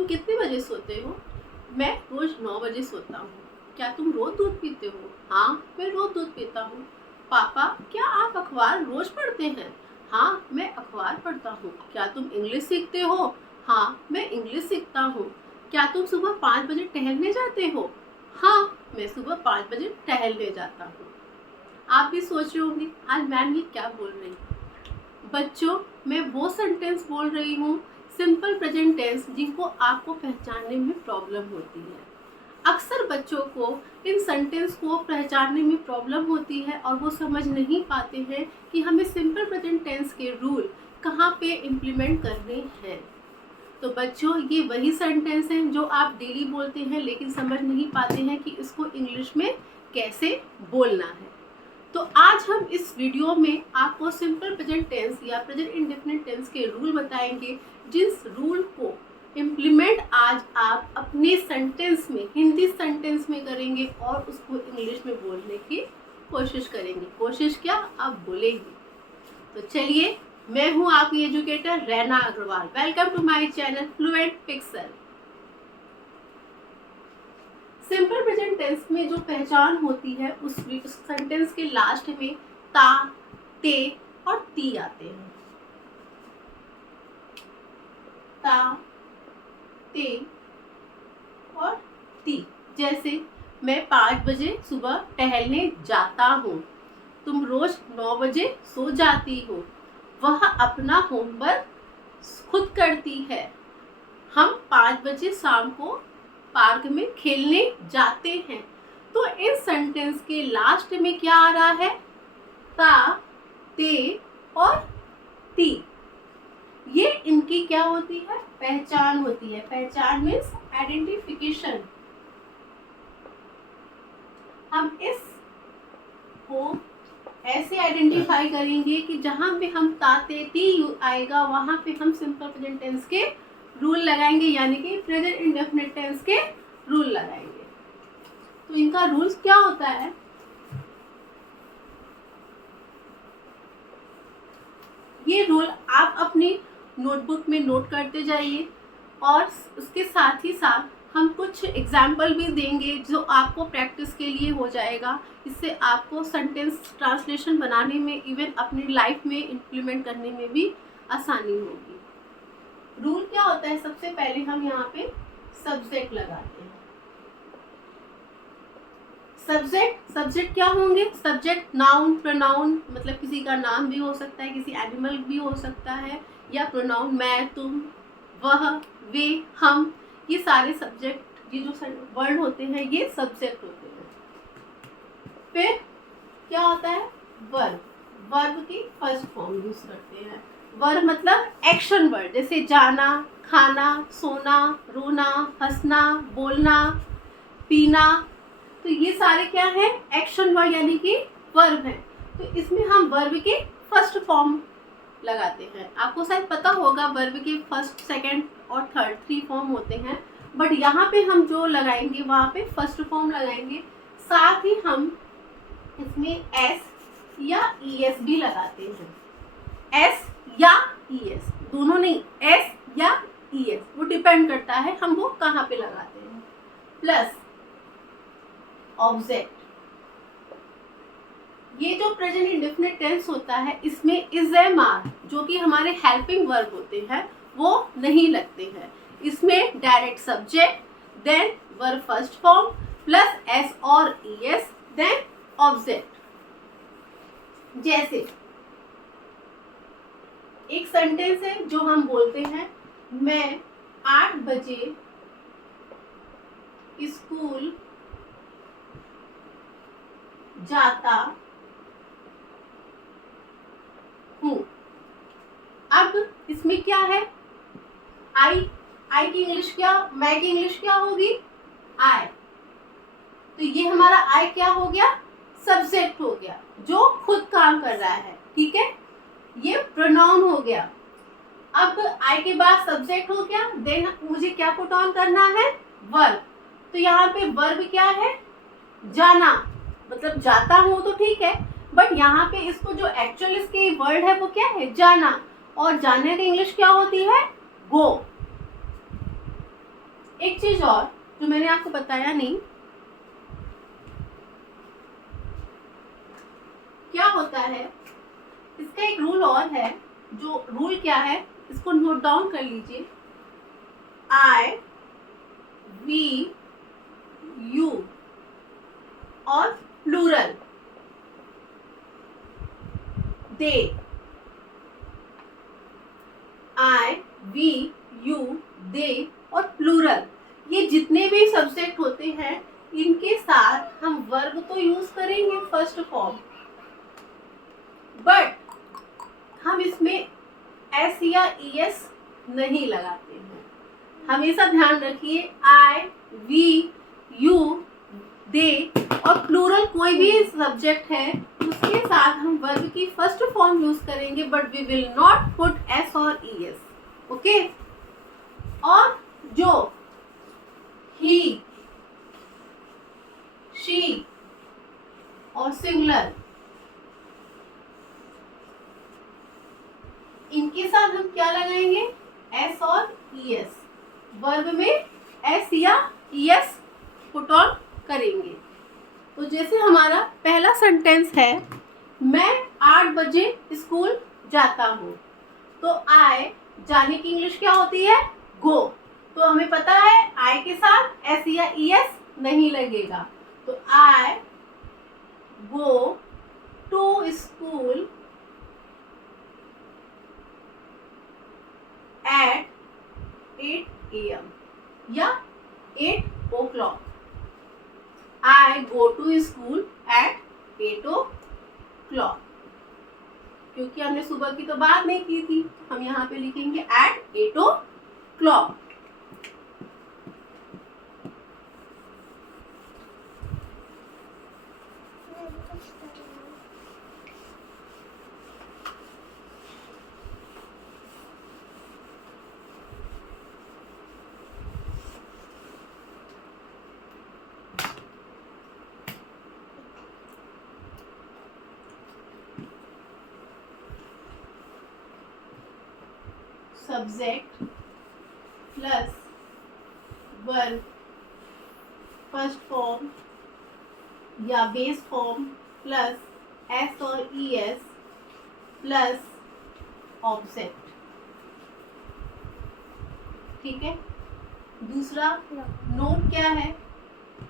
तुम कितने बजे सोते हो? मैं रोज 9 बजे सोता हूँ। क्या तुम रोज दूध पीते हो? हाँ, मैं रोज दूध पीता हूँ। पापा, क्या आप अखबार रोज पढ़ते हैं? हाँ, मैं अखबार पढ़ता हूँ। क्या तुम इंग्लिश सीखते हो? हाँ, मैं इंग्लिश सीखता हूँ। क्या तुम सुबह 5 बजे टहलने जाते हो? हाँ, मैं सुबह 5 बजे टहलने जाता हूँ। आप भी सोच रहे होंगे आज मैम ये क्या बोल रही है। बच्चों, मैं वो सेंटेंस बोल रही हूँ, सिंपल प्रेजेंट टेंस, जिनको आपको पहचानने में प्रॉब्लम होती है। अक्सर बच्चों को इन सेंटेंस को पहचानने में प्रॉब्लम होती है और वो समझ नहीं पाते हैं कि हमें सिंपल प्रेजेंट टेंस के रूल कहाँ पे इम्प्लीमेंट करने हैं। तो बच्चों, ये वही सेंटेंस हैं जो आप डेली बोलते हैं लेकिन समझ नहीं पाते हैं कि इसको इंग्लिश में कैसे बोलना है। तो आज हम इस वीडियो में आपको सिंपल प्रेजेंट टेंस या प्रेजेंट इंडेफिनिट टेंस के रूल बताएंगे, जिस रूल को इम्प्लीमेंट आज आप अपने सेंटेंस में, हिंदी सेंटेंस में करेंगे और उसको इंग्लिश में बोलने की कोशिश करेंगे। कोशिश क्या, आप बोलेंगे। तो चलिए, मैं हूँ आपकी educator Raina Agarwal. Welcome to my channel Fluent Pixel. Simple present tense में जो पहचान होती है उस सेंटेंस के लास्ट में ता, ते और ती आते हैं। ता, ते और ती। जैसे मैं 5 बजे सुबह टहलने जाता हूँ। तुम रोज 9 बजे सो जाती हो। वह अपना होमवर्क खुद करती है। हम 5 बजे शाम को पार्क में खेलने जाते हैं। तो इस सेंटेंस के लास्ट में क्या आ रहा है? ता, ते और ती। ये इनकी क्या होती है? पहचान होती है। पहचान मीन्स आइडेंटिफिकेशन। हम इस को ऐसे आइडेंटिफाई करेंगे कि जहां पे हम ता, ते, ती आएगा वहां पे हम सिंपल प्रेजेंट टेंस के रूल लगाएंगे, यानी कि प्रेजेंट इंडेफिनिट टेंस के रूल लगाएंगे। तो इनका रूल्स क्या होता है? ये रूल आप अपनी नोटबुक में नोट करते जाइए और उसके साथ ही साथ हम कुछ एग्जाम्पल भी देंगे जो आपको प्रैक्टिस के लिए हो जाएगा। इससे आपको सेंटेंस ट्रांसलेशन बनाने में, इवन अपनी लाइफ में इम्प्लीमेंट करने में भी आसानी होगी। रूल क्या होता है? सबसे पहले हम यहाँ पे सब्जेक्ट लगाते हैं। सब्जेक्ट क्या होंगे? सब्जेक्ट नाउन, प्रोनाउन, मतलब किसी का नाम भी हो सकता है, किसी एनिमल भी हो सकता है, या प्रोनाउन मैं, तुम, वह, वे, हम। ये सारे सब्जेक्ट, ये जो वर्ड होते हैं ये सब्जेक्ट होते हैं। फिर क्या होता है? वर्ब। वर्ब की फर्स्ट फॉर्म यूज करते हैं। वर्ब मतलब एक्शन वर्ड, जैसे जाना, खाना, सोना, रोना, हंसना, बोलना, पीना। तो ये सारे क्या है? एक्शन वर्ड, यानी कि वर्ब है। तो इसमें हम वर्ब के फर्स्ट फॉर्म लगाते हैं। आपको शायद पता होगा वर्ब के फर्स्ट, सेकंड और थर्ड 3 फॉर्म होते हैं, बट यहाँ पे हम जो लगाएंगे वहाँ पे फर्स्ट फॉर्म लगाएंगे। साथ ही हम इसमें एस या ईएस भी लगाते हैं। एस या ईएस, दोनों नहीं, एस या ईएस, वो डिपेंड करता है हम वो कहाँ पे लगाते हैं। Plus object. ये जो प्रेजेंट इंडेफिनिट टेंस होता है इसमें इज, एम, आर, जो कि हमारे हेल्पिंग वर्ब होते हैं, वो नहीं लगते हैं। इसमें direct subject, then verb first form, plus S और ईएस, देन ऑब्जेक्ट। जैसे एक सेंटेंस है जो हम बोलते हैं, मैं 8 बजे स्कूल जाता हूँ। अब इसमें क्या है? आई की इंग्लिश क्या, मैं की इंग्लिश क्या होगी? आई। तो ये हमारा आई क्या हो गया? सब्जेक्ट हो गया जो खुद काम कर रहा है। ठीक है, ये प्रोनाउन हो गया। अब आई के बाद सब्जेक्ट हो गया, देन मुझे क्या पुट ऑन करना है? वर्ब। तो यहाँ पे वर्ब क्या है? जाना, मतलब जाता हूँ तो ठीक है, बट यहाँ पे इसको जो एक्चुअल इसके वर्ड है वो क्या है? जाना। और जाने की इंग्लिश क्या होती है? गो। एक चीज और जो मैंने आपको बताया नहीं, क्या होता है, इसका एक रूल और है। जो रूल क्या है, इसको नोट डाउन कर लीजिए। आई, वी, यू और plural they. I, we, you, they और प्लूरल, ये जितने भी सब्जेक्ट होते हैं इनके साथ हम वर्ब तो यूज करेंगे फर्स्ट फॉर्म, बट हम इसमें एस या ईएस नहीं लगाते हैं। हमेशा ध्यान रखिए, आई, वी, यू, दे और प्लूरल कोई भी सब्जेक्ट है उसके साथ हम वर्ब की फर्स्ट फॉर्म यूज करेंगे, but we will not put S और ईएस। ओके। और जो ही, शी और सिंगुलर, इनके साथ हम क्या लगाएंगे, एस और ईएस। वर्ब में एस या ईएस पुट ऑन करेंगे। तो जैसे हमारा पहला सेंटेंस है, मैं 8 बजे स्कूल जाता हूँ, तो आई, जाने की इंग्लिश क्या होती है, गो। तो हमें पता है आई के साथ एस या ईएस नहीं लगेगा, तो I go to school at 8 AM या 8 o'clock। I go to school at 8 o'clock, क्योंकि हमने सुबह की तो बात नहीं की थी, हम यहाँ पे लिखेंगे at 8 o'clock। Subject plus verb first form या बेस फॉर्म प्लस एस और ईएस प्लस ऑब्जेक्ट। ठीक है। दूसरा नोट क्या है,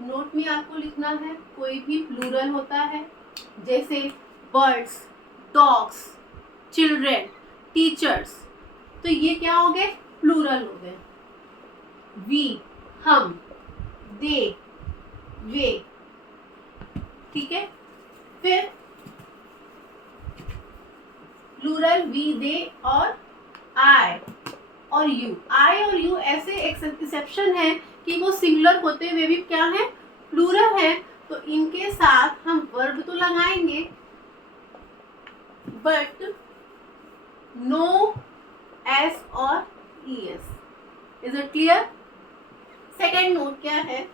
नोट में आपको लिखना है कोई भी प्लूरल होता है, जैसे बर्ड्स, डॉग्स, चिल्ड्रेन, टीचर्स, तो ये क्या हो गए, प्लूरल हो गए। वी, हम, दे, वे। ठीक है। फिर प्लूरल वी, दे और आई और यू। आई और यू ऐसे एक्सेप्शन है कि वो सिंगुलर होते हुए भी क्या है, प्लूरल है, तो इनके साथ हम वर्ब तो लगाएंगे बट नो एस और E S. Is it clear. Second note क्या है,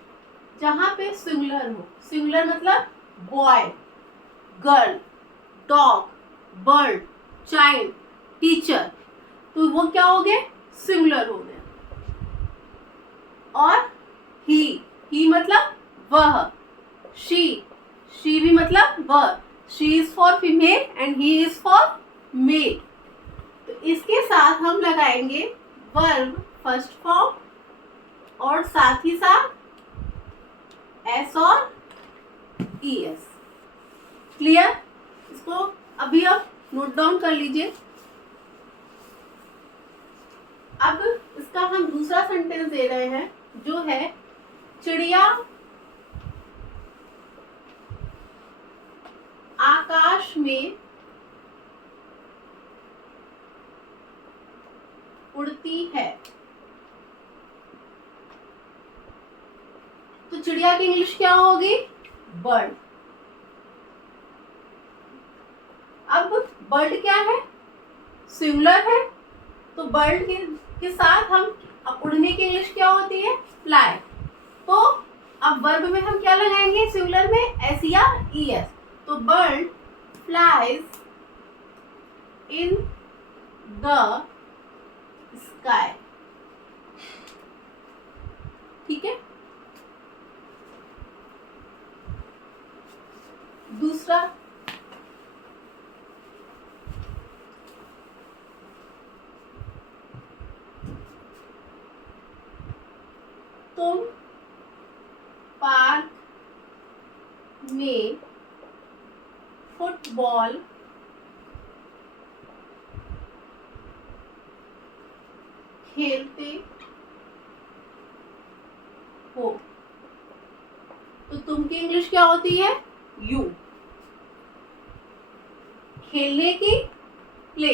जहां पे सिंगुलर हो, सिंगुलर मतलब boy, girl, dog, bird, child, teacher, तो वो क्या हो गए, सिंगुलर हो गए। और ही मतलब वह, शी भी मतलब वह, she is for female and he is for male. तो इसके साथ हम लगाएंगे वर्ब फर्स्ट फॉर्म और साथ ही साथ एस और ईएस। क्लियर। इसको अभी आप नोट डाउन कर लीजिए। अब इसका हम दूसरा सेंटेंस दे रहे हैं जो है, चिड़िया आकाश में उड़ती है। तो चिड़िया की इंग्लिश क्या होगी, बर्ड। अब बर्ड क्या है, सिंगुलर है, तो बर्ड के साथ हम उड़ने की इंग्लिश क्या होती है, फ्लाई। तो अब वर्ब में हम क्या लगाएंगे, सिंगुलर में एस या ईएस। तो bird flies in the sky. तुम पार्क में फुटबॉल खेलते हो। तो तुम की इंग्लिश क्या होती है? यू। खेलने की प्ले।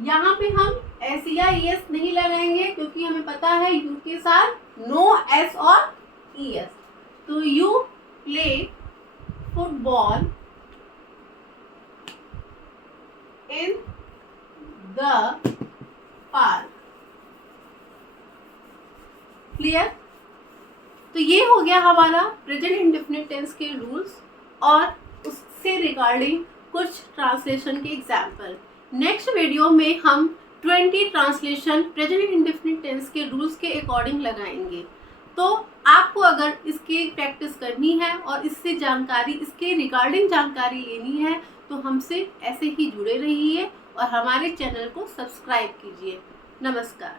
यहाँ पे हम एस या एस नहीं लगाएंगे क्योंकि हमें पता है यू के साथ नो एस और ई एस। तो you play football in the park. Clear? तो ये हो गया हमारा प्रेजेंट इंडेफिनिट टेंस के रूल्स और उससे रिगार्डिंग कुछ ट्रांसलेशन के एग्जाम्पल। नेक्स्ट वीडियो में हम 20 ट्रांसलेशन प्रेजेंट इंडेफिनिट टेंस के रूल्स के अकॉर्डिंग लगाएंगे। तो आपको अगर इसकी प्रैक्टिस करनी है और इससे जानकारी, इसके रिगार्डिंग जानकारी लेनी है तो हमसे ऐसे ही जुड़े रहिए और हमारे चैनल को सब्सक्राइब कीजिए। नमस्कार।